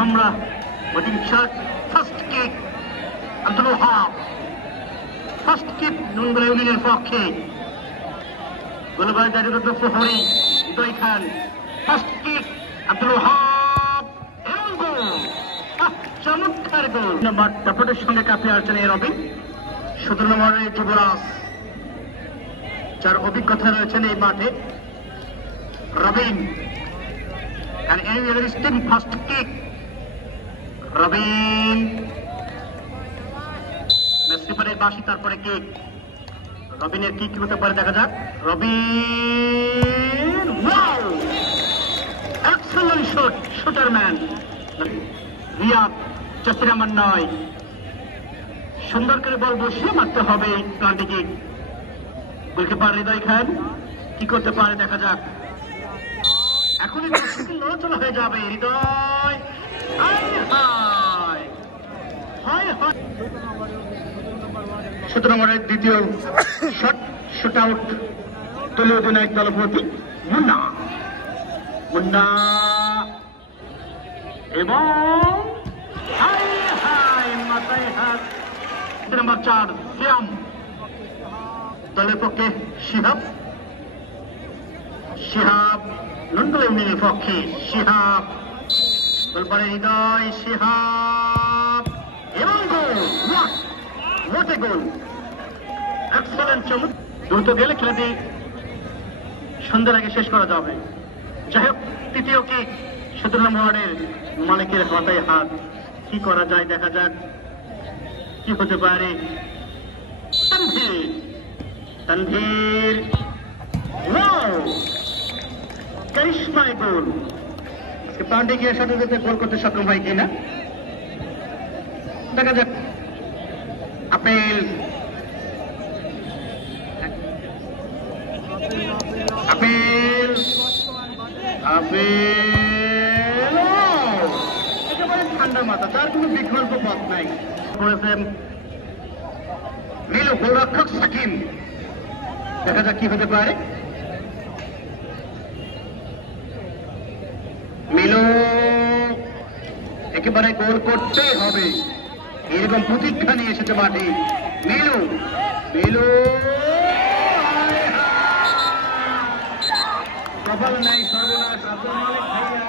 Bumrah, putting shot, first kick, Abdul Wahab. First kick, Nungula Union Fokke. Gulbar Jadid Fuhuri, Idoi Khan. First kick, Abdul Wahab. And goal. চমৎকার গোল। নম্বর দাপটের সঙ্গে কাঁপিয়ে আসছেন এই রবিন। 17 নম্বরের যুবরাজ, যার অভিজ্ঞতা রয়েছেন এই মাঠে। Robin and anyway still first kick. Robin মেসিপারের বাসি, তারপরে কিক। রবিনের কিক হতে পারে, দেখা যাক। রবিন ওয়াও, এক্সেলেন্ট শট, শুটারম্যান রিয়াদ জাসিরামান নয়, সুন্দর করে বল বসিয়ে মারতে হবে penalty kick. Goalkeeper Hridoy Khan কি করতে পারে, দেখা যাক। এখনই নড়াচড়া হয়ে যাবে হৃদয়। 17 নম্বরের দ্বিতীয় শট, শুট আউট, দলীয় অধিনায়ক দলপতি মুন্না। মুন্না এবং মাথায় হাত। নম্বর 4 শ্যাম, দলের পক্ষে শিহাব। শিহাব নন্দুলা ইউনিয়নের পক্ষে শিহাব, গোলপারে হৃদয়। শিহাব এবং গোল। হোয়াট এ গোল, এক্সেলেন্ট, চমৎকার। দ্রুত গেলে খেলাটি সন্ধ্যার আগে শেষ করা যাবে। যাই হোক, তৃতীয় কিক, 17 নম্বরের মালিকের মাথায় হাত। কি করা যায়, দেখা যাক কি হতে পারে। তানভীর, তানভীর ওয়াও, কারিশমায় গোল। আজকে পান্ডে গিয়ে সাথে সাথে গোল করতে সক্ষম হয় কিনা, দেখা যাক। আপেল, আপেল, আপেল, একেবারে ঠান্ডা মাথা, তার কোনো বিকল্প পথ নাই। করেছেন নীল গোলরক্ষক সাকিম, দেখা যাক কি হতে পারে। মিলো একেবারে গোল করতেই হবে, এরকম প্রতীক্ষা নিয়ে এসেছে মাঠে। মিলু, মিলু কপাল নাই, সর্বনাশ। আব্দুল মালিক ভাইয়া